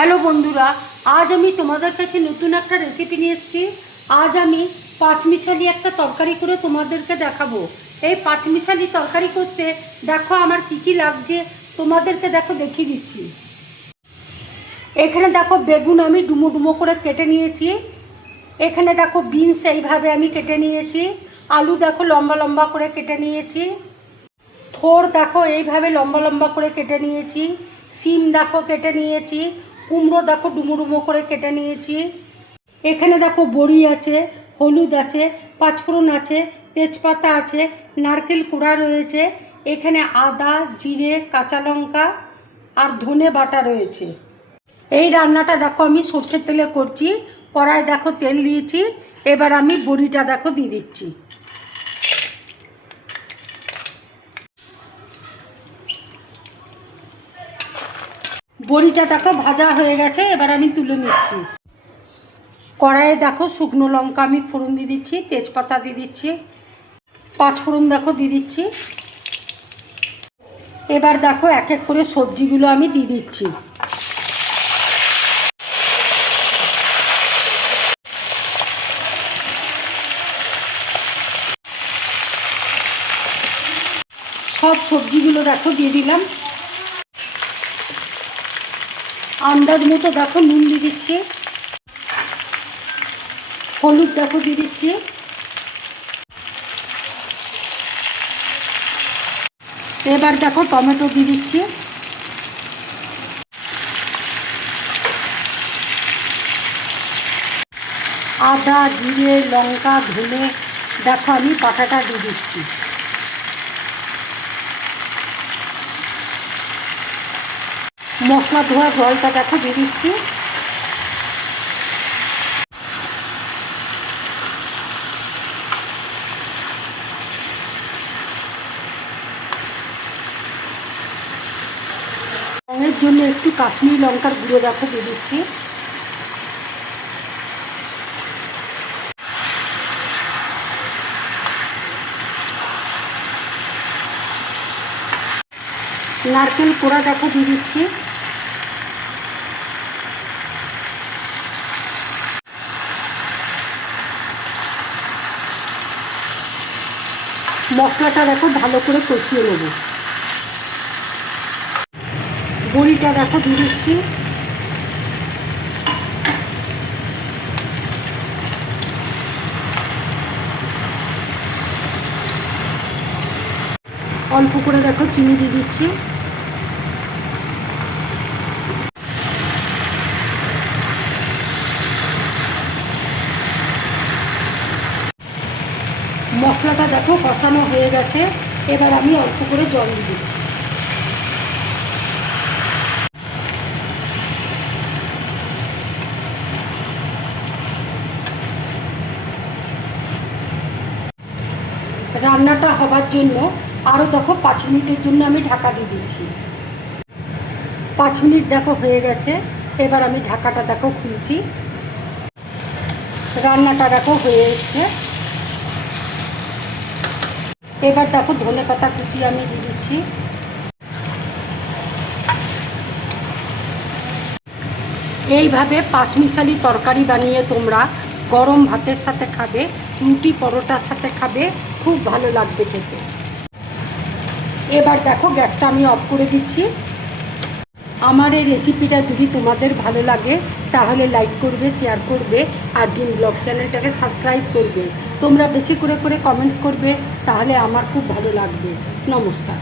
Hello বন্ধুরা, আজ আমি তোমাদের কাছে নতুন একটা রেসিপি নিয়ে এসেছি। আজ আমি পাঁচমিশালি একটা তরকারি করে তোমাদেরকে দেখাবো। এই পাঁচমিশালি তরকারি করতে দেখো আমার কি কি লাগছে, তোমাদেরকে দেখো দেখিয়ে দিচ্ছি। এখানে দেখো বেগুন আমি ডুমো ডুমো করে কেটে নিয়েছি। এখানে দেখো বিনস এইভাবে আমি কেটে নিয়েছি। আলু দেখো লম্বা লম্বা করে কেটে নিয়েছি। থোড় দেখো এইভাবে লম্বা লম্বা করে কেটে নিয়েছি। সিম দেখো কেটে নিয়েছি। কুমড়ো দেখো ডুমো ডুমো করে কেটে নিয়েছি। এখানে দেখো বড়ি আছে, হলুদ আছে, পাঁচফোড়ন আছে, তেজপাতা আছে, নারকেল কোড়া রয়েছে। এখানে আদা, জিরে, কাঁচা লঙ্কা আর ধনে বাটা রয়েছে। এই রান্নাটা দেখো আমি সর্ষের তেলে করছি। কড়ায় দেখো তেল দিয়েছি। এবার আমি বড়িটা দেখো দিয়ে দিচ্ছি। বড়িটা দেখো ভাজা হয়ে গেছে, এবার আমি তুলে নিচ্ছি। কড়াইয়ে দেখো শুকনো লঙ্কা আমি ফোড়ন দিয়ে দিচ্ছি, তেজপাতা দিয়ে দিচ্ছি, পাঁচফোড়ন দেখো দিয়ে দিচ্ছি। এবার দেখো এক এক করে সবজিগুলো আমি দিয়ে দিচ্ছি। সব সবজিগুলো দেখো দিয়ে দিলাম। আন্দাজ মতো দেখো নুন দিয়ে দিচ্ছি, হলুদ দেখো দিয়ে দিচ্ছি। এবার দেখো টমেটো দিয়ে দিচ্ছি। আদা, জিরে, লঙ্কা, ধনে দেখো আমি বাটাটা দিয়ে দিচ্ছি। মশলা ধোয়া জলটা দেখো দিয়ে দিচ্ছি। রঙের জন্য একটু কাশ্মীরি লঙ্কার গুঁড়ো দেখো দিয়ে দিচ্ছি। নারকেল কোড়া দেখো দিয়ে দিচ্ছি। মশলাটা দেখো ভালো করে কষিয়ে নেব। বড়িটা দেখো দিয়ে দিচ্ছি। অল্প করে দেখো চিনি দিয়ে দিচ্ছি। মশলাটা দেখো কষানো হয়ে গেছে, এবার আমি অল্প করে জল দিয়ে দিচ্ছি। রান্নাটা হবার জন্য আরও দেখো 5 মিনিটের জন্য আমি ঢাকা দিয়ে দিচ্ছি। 5 মিনিট দেখো হয়ে গেছে, এবার আমি ঢাকাটা দেখো খুলছি। রান্নাটা দেখো হয়ে এসছে। এবার দেখো ধনে পাতা কুচি আমি দিয়ে দিচ্ছি। এইভাবে পাঁচমিশালি তরকারি বানিয়ে তোমরা গরম ভাতের সাথে খাবে, রুটি পরোটার সাথে খাবে, খুব ভালো লাগবে খেতে। এবার দেখো গ্যাসটা আমি অফ করে দিচ্ছি। আমার এই রেসিপিটা যদি তোমাদের ভালো লাগে তাহলে লাইক করবে, শেয়ার করবে আর ডিম ব্লগ চ্যানেলটাকে সাবস্ক্রাইব করবে। তোমরা বেশি করে কমেন্টস করবে, তাহলে আমার খুব ভালো লাগবে। নমস্কার।